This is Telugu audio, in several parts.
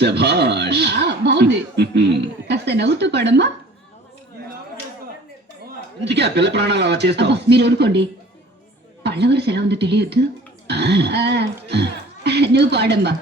శభాష్. బాగుంది. కాస్త నవ్వుతూ పాడమ్మా. ఇందుకే ఆ పిల్ల ప్రాణాలు అలా చేస్తావు. మీరు ఊరుకోండి, పళ్ళ వరుస ఎలా ఉందో తెలియద్దు. నువ్వు పాడమ్మా.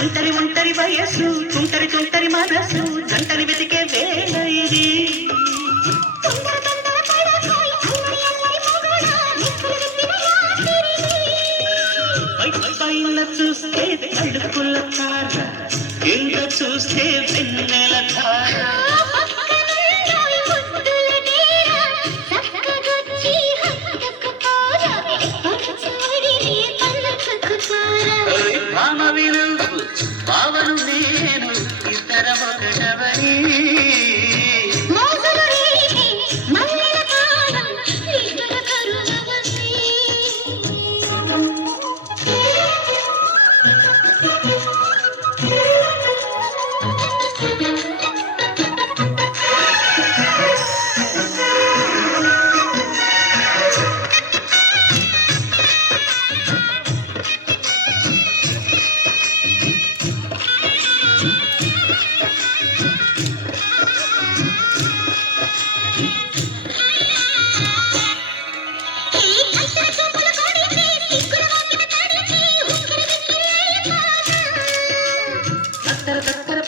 ఒంటరి ఒంటరి వయస్సు, తుంటరి తుంటరి మనసు, జంటని వెతికే వేళ ఇది. పైన చూస్తే తడుపుల తార, కింద చూస్తే వెన్నెల తార. భామవిను భావను నేను ఇద్దరం ఒకటవని.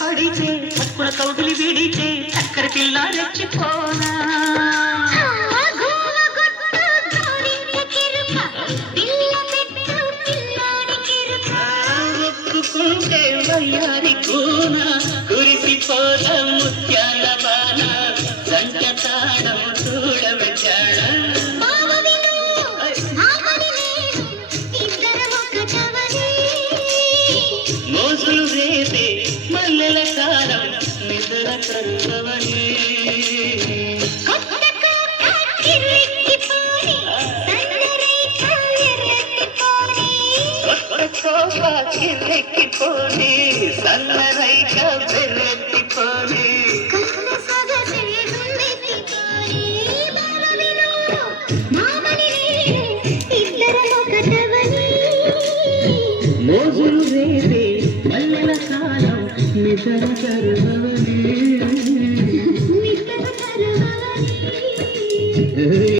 పడితే పక్కుల కౌగిలి విడితే చక్కర పిల్ల రెచ్చిపోనా. ఒప్పుకుంటే వయ్యారి కూన, కురిసిపోల ముత్యాల బాణ, సంట తాడం చూడవచ్చాడ. మోసులు రేపే మల్లెల కాలం నిద్ర కరువని. కిర్రెక్కిపోని సన్నరైక బెర్రెత్తిపోని. మోజులు రేపే మల్లెల కాలం నిద్ర కరువని.